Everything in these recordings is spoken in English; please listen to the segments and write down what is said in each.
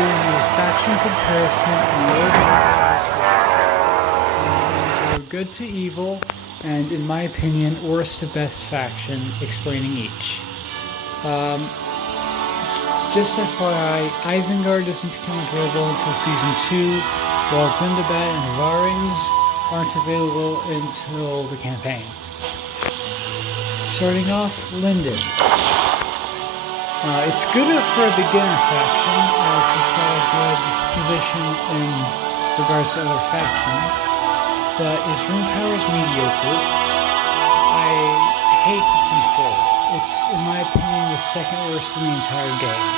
doing a faction comparison in order to go good to evil, and in my opinion, worst to best faction, explaining each. Just FYI, Isengard doesn't become available until Season 2, while Gundabad and Varings aren't available until the campaign. Starting off, Linden. It's good for a beginner faction, as it's got a good position in regards to other factions, but its rune power is mediocre. I hate the T4. It's, in my opinion, the second worst in the entire game.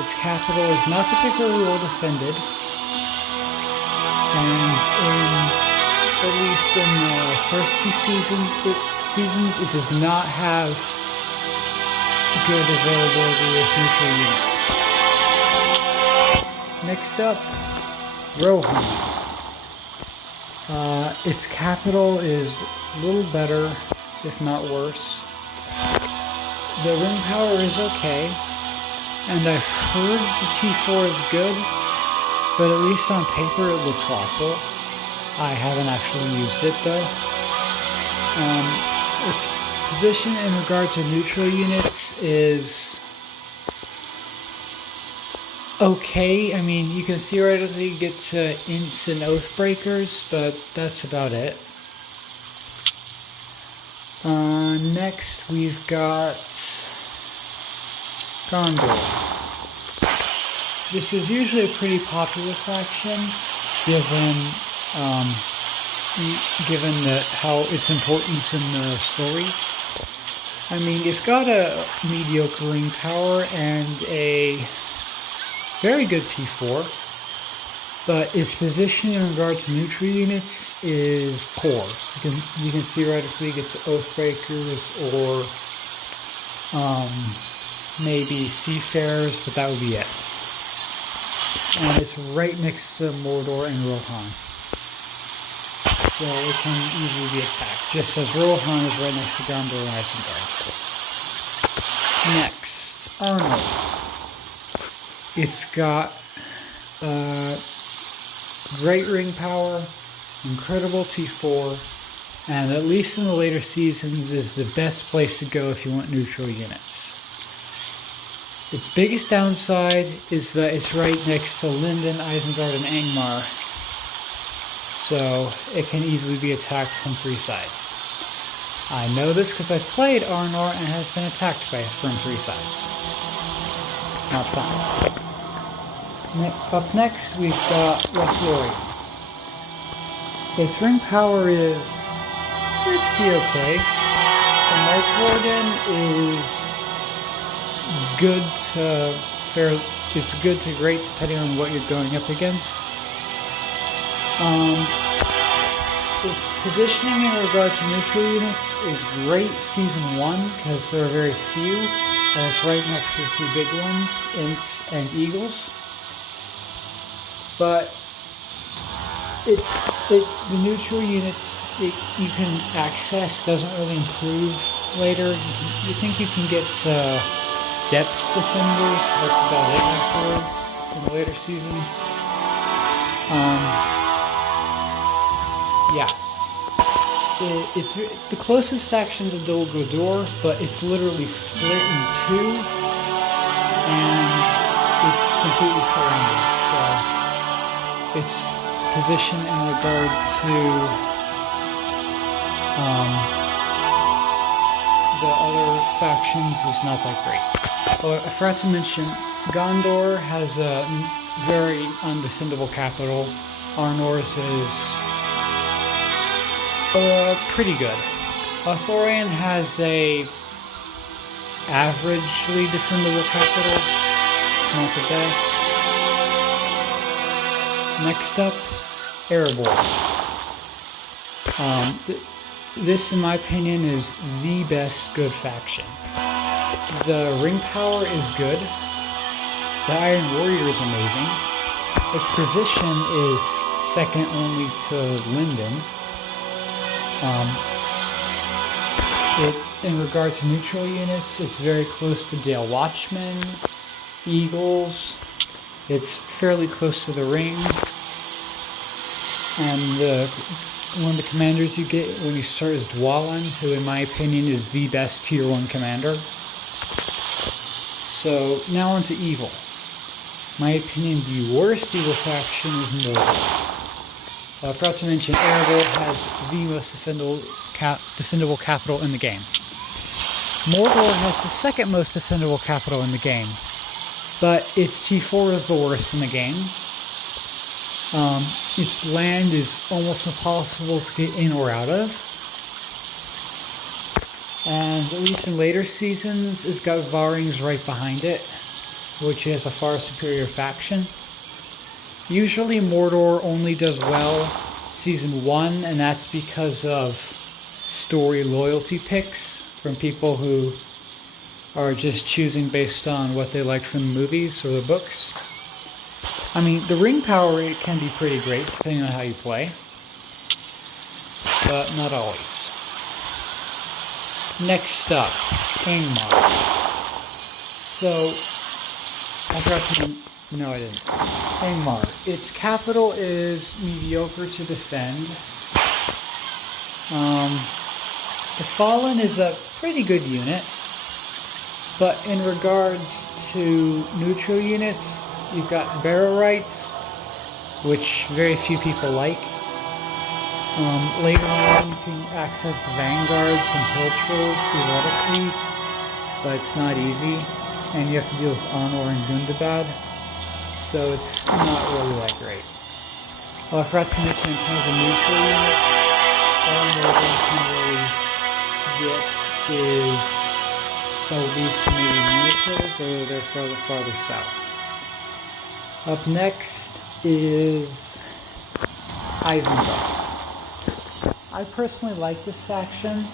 Its capital is not particularly well defended, and at least in the first two seasons, it does not have good availability with neutral units. Next up, Rohan. Its capital is a little better, if not worse. The rune power is okay, and I've heard the T4 is good, but at least on paper it looks awful. I haven't actually used it though. Its position in regard to neutral units is okay. I mean, you can theoretically get to Ints and Oathbreakers, but that's about it. Next we've got Gondor. This is usually a pretty popular faction, given how its importance in the story. I mean, it's got a mediocre ring power and a very good T4, but its position in regard to neutral units is poor. You can theoretically get to Oathbreakers or maybe Seafarers, but that would be it. And it's right next to Mordor and Rohan, so it can easily be attacked, just as Rohan is right next to Gondor and Isengard. Next, Arnor. It's got great ring power, incredible T4, and at least in the later seasons is the best place to go if you want neutral units. Its biggest downside is that it's right next to Linden, Isengard, and Angmar, so it can easily be attacked from three sides. I know this because I've played Arnor and has been attacked from three sides. Not fun. Up next, we've got Lothlorien. Its ring power is pretty okay. The March Warden is good to fair. It's good to great depending on what you're going up against. Its positioning in regard to neutral units is great Season 1 because there are very few, and it's right next to the two big ones, Ints and Eagles. But the neutral units you can access doesn't really improve later. You think you can get depth defenders, but that's about it afterwards in the later seasons. Yeah. It's the closest faction to Dol Guldur, but it's literally split in two, and it's completely surrounded, so its position in regard to the other factions is not that great. Oh, I forgot to mention, Gondor has a very undefendable capital. Arnor's is pretty good. Lothlorien has a averagely defendable capital. It's not the best. Next up, Erebor. This, in my opinion, is the best good faction. The ring power is good. The Iron Warrior is amazing. Its position is second only to Linden. In regard to neutral units, it's very close to Dale Watchmen, Eagles, It's fairly close to the ring, and one of the commanders you get when you start is Dwalin, who in my opinion is the best tier 1 commander. So now onto evil. In my opinion, the worst evil faction is Mordor. I forgot to mention, Erebor has the most defendable capital in the game. Mordor has the second most defendable capital in the game, but its T4 is the worst in the game. Its land is almost impossible to get in or out of. And at least in later seasons, it's got Varings right behind it, which is a far superior faction. Usually Mordor only does well Season 1, and that's because of story loyalty picks from people who are just choosing based on what they liked from the movies or the books. I mean, the ring power, it can be pretty great depending on how you play, but not always. Next up, Angmar. So, I forgot to... No, I didn't. Angmar. Its capital is mediocre to defend. The Fallen is a pretty good unit, but in regards to neutral units, you've got Barrow-wights, which very few people like. Later on, you can access Vanguards and Hill Trolls theoretically, but it's not easy, and you have to deal with Arnor and Gundabad, so it's not really that great. I forgot to mention in terms of neutral units, all Northern can really get is Felbeats and maybe Minotaurs, though they're farther south. Up next is Isengard. I personally like this faction.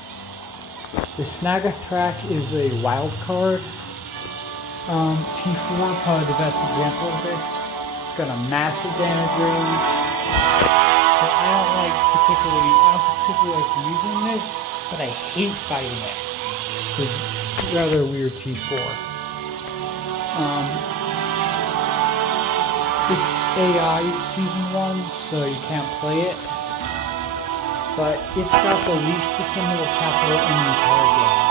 The Snagathrak is a wild card. T4 probably the best example of this. It's got a massive damage range. So I don't particularly like using this, but I hate fighting it. It's a rather weird T4. It's AI Season 1, so you can't play it. But it's got the least defendable capital in the entire game.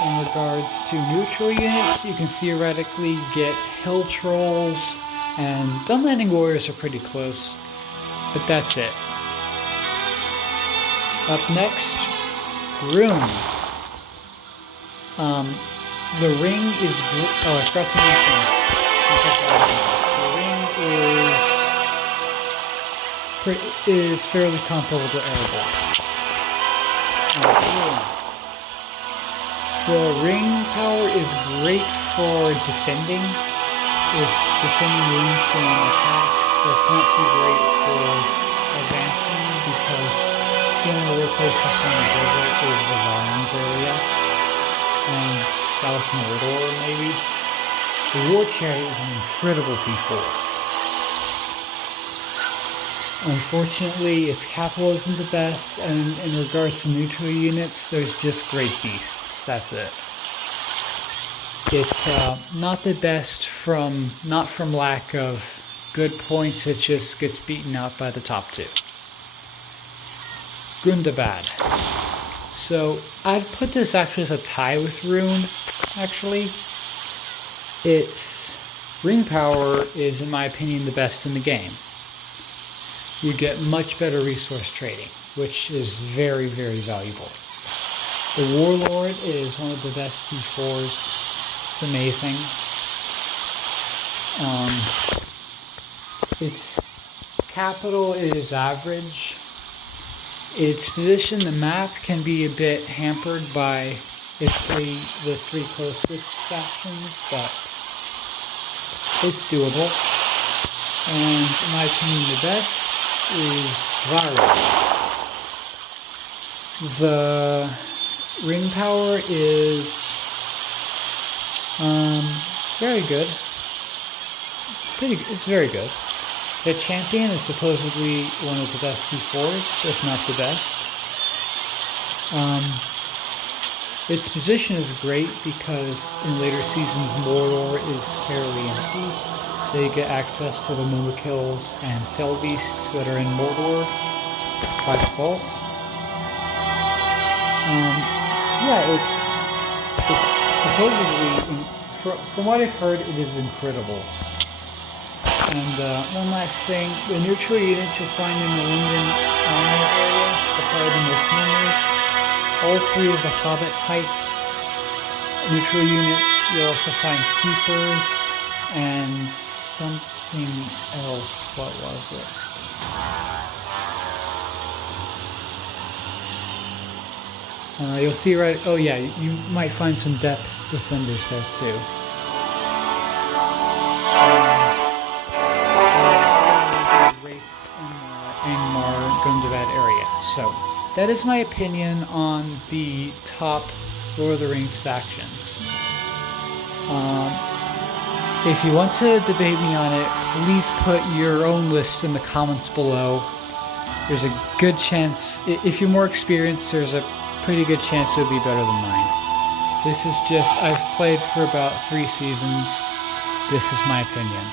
In regards to neutral units, you can theoretically get Hill Trolls, and Dunlanding Warriors are pretty close, but that's it. Up next, Rune. The ring is... I forgot to mention. The ring is fairly comparable to Erebor. The ring power is great for defending, if defending rooms from attacks, but it's not too great for advancing because the only other place in the desert is the Varings area, and South Mordor maybe. The War Chariot is an incredible P4. Unfortunately, its capital isn't the best, and in regards to neutral units, there's just great beasts. That's it. It's not the best not from lack of good points, it just gets beaten out by the top two. Gundabad. So, I'd put this actually as a tie with Rune, actually. Its ring power is, in my opinion, the best in the game. You get much better resource trading, which is very, very valuable. The Warlord is one of the best T4s. It's amazing. Its capital is average. Its position, the map, can be a bit hampered by the three closest factions, but it's doable. And in my opinion, the best is Varys. The ring power is very good. It's very good. The champion is supposedly one of the best T4s, if not the best. Its position is great because in later seasons Mordor is fairly empty, so you get access to the Mumakils and Fell Beasts that are in Mordor by default. Yeah, it's supposedly, from what I've heard, it is incredible. And one last thing, the neutral units you'll find in the London Army area are probably the most numerous. All three of the Hobbit type neutral units. You'll also find Keepers and something else. What was it? You'll theoretically, oh yeah, you might find some depth defenders there too. Wraiths in the Angmar Gundabad area. So, that is my opinion on the top Lord of the Rings factions. If you want to debate me on it, please put your own list in the comments below. There's a good chance, if you're more experienced, there's a pretty good chance it'll be better than mine. This is just, I've played for about 3 seasons. This is my opinion.